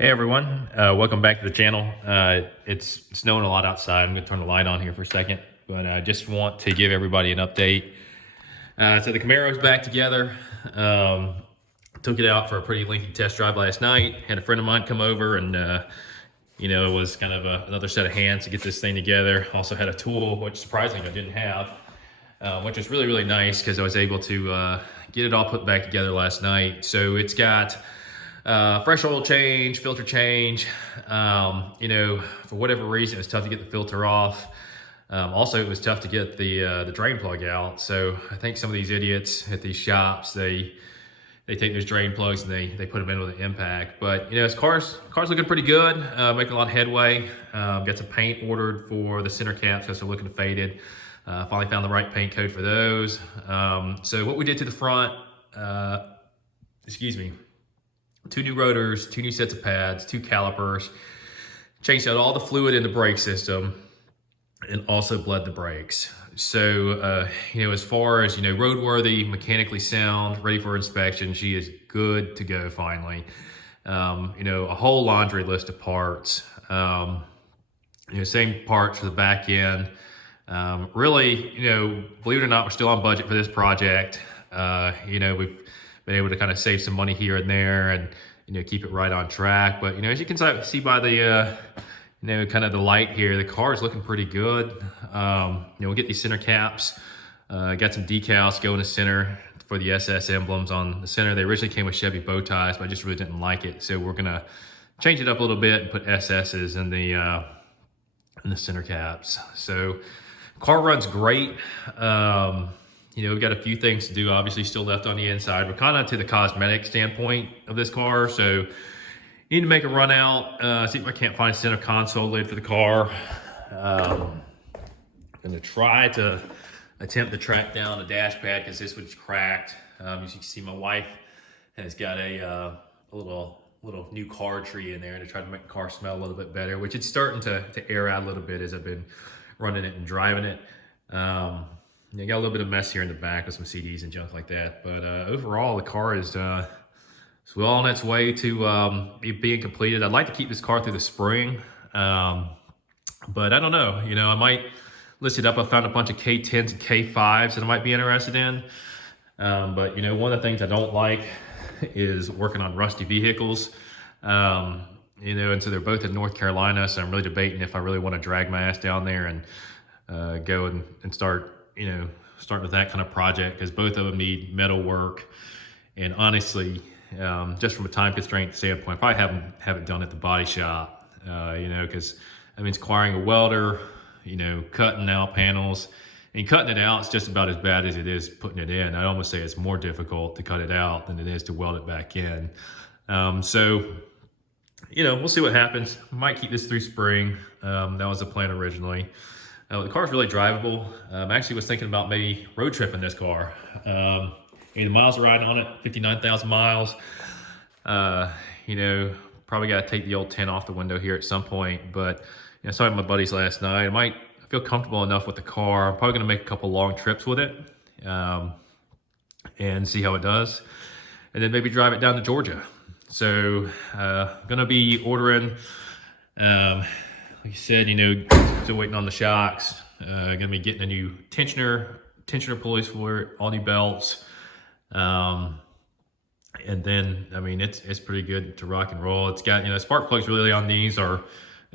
Hey everyone, welcome back to the channel. It's snowing a lot outside. I'm gonna turn the light on here for a second, but I just want to give everybody an update. So the Camaro's back together. Took it out for a pretty lengthy test drive last night. Had a friend of mine come over and it was kind of another set of hands to get this thing together. Also had a tool, which surprisingly I didn't have, which was really, really nice because I was able to get it all put back together last night. So it's got fresh oil change, filter change. For whatever reason, it was tough to get the filter off. Also, it was tough to get the drain plug out. So I think some of these idiots at these shops, they take those drain plugs and they put them in with an impact. But this car's looking pretty good, making a lot of headway. Got some paint ordered for the center caps because they're looking faded. Finally found the right paint code for those. So what we did to the front, two new rotors, two new sets of pads, two calipers, changed out all the fluid in the brake system, and also bled the brakes. So, as far as, roadworthy, mechanically sound, ready for inspection, she is good to go finally. A whole laundry list of parts, same parts for the back end. Really, believe it or not, we're still on budget for this project. We've been able to kind of save some money here and there and, keep it right on track. But, as you can see by the, kind of the light here, the car is looking pretty good. We'll get these center caps, got some decals going to center for the SS emblems on the center. They originally came with Chevy bow ties, but I just really didn't like it. So we're gonna change it up a little bit and put SS's in the center caps. So car runs great. We've got a few things to do, obviously still left on the inside. We're kind of to the cosmetic standpoint of this car. So need to make a run out, see if I can't find a center console lid for the car. I'm gonna try to attempt to track down the dash pad because this one's cracked. As you can see, my wife has got a little new car tree in there to try to make the car smell a little bit better, which it's starting to air out a little bit as I've been running it and driving it. Got a little bit of mess here in the back with some CDs and junk like that. But overall, the car is well on its way to being completed. I'd like to keep this car through the spring, but I don't know. I might list it up. I found a bunch of K10s and K5s that I might be interested in. But one of the things I don't like is working on rusty vehicles. And so they're both in North Carolina, so I'm really debating if I really want to drag my ass down there and go and start, starting with that kind of project, because both of them need metal work. And honestly, just from a time constraint standpoint, I probably have it done at the body shop, because that means acquiring a welder, cutting out panels. And cutting it out is just about as bad as it is putting it in. I'd almost say it's more difficult to cut it out than it is to weld it back in. So, we'll see what happens. Might keep this through spring. That was the plan originally. The car's really drivable. I actually was thinking about maybe road tripping this car. The miles are riding on it, 59,000 miles. Probably got to take the old tent off the window here at some point. But I saw my buddies last night. I feel comfortable enough with the car. I'm probably going to make a couple long trips with it and see how it does. And then maybe drive it down to Georgia. So going to be ordering, like you said, still waiting on the shocks. Going to be getting a new tensioner pulleys for it, all new belts. And then, it's pretty good to rock and roll. It's got, spark plugs really on these are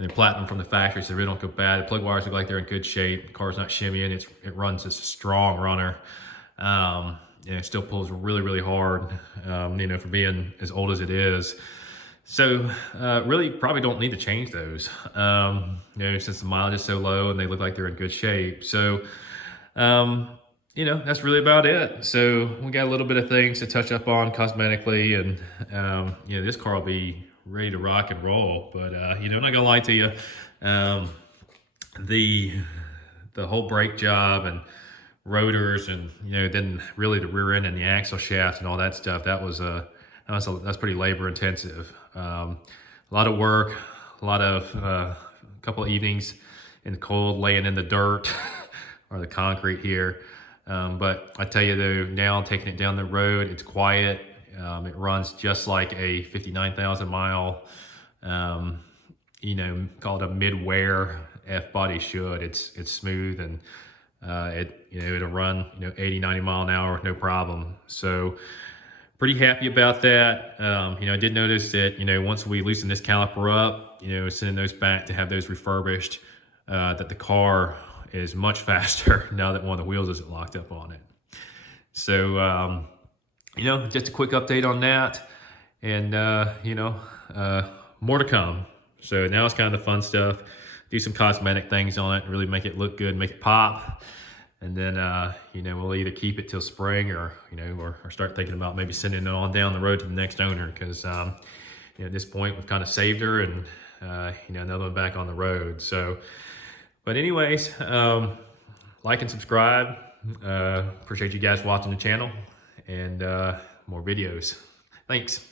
platinum from the factory, so they really don't go bad. The plug wires look like they're in good shape. The car's not shimmying. It runs as a strong runner. It still pulls really, really hard, for being as old as it is. So really probably don't need to change those, since the mileage is so low and they look like they're in good shape. So, that's really about it. So we got a little bit of things to touch up on cosmetically, and, this car will be ready to rock and roll. But, I'm not gonna lie to you. The whole brake job and rotors and, then really the rear end and the axle shaft and all that stuff, that's pretty labor intensive. A lot of work, a couple of evenings in the cold, laying in the dirt or the concrete here. But I tell you though, now taking it down the road, it's quiet. It runs just like a 59,000 mile you know, called a mid-wear F-body should. It's smooth, and it'll run 80, 90 mile an hour, no problem. So pretty happy about that. I did notice that once we loosen this caliper up, sending those back to have those refurbished, that the car is much faster now that one of the wheels isn't locked up on it. So just a quick update on that, and more to come. So now it's kind of the fun stuff. Do some cosmetic things on it, really make it look good, make it pop. And then, we'll either keep it till spring or start thinking about maybe sending it on down the road to the next owner. Because, at this point, we've kind of saved her and, another one back on the road. So, but anyways, like and subscribe. Appreciate you guys watching the channel, and more videos. Thanks.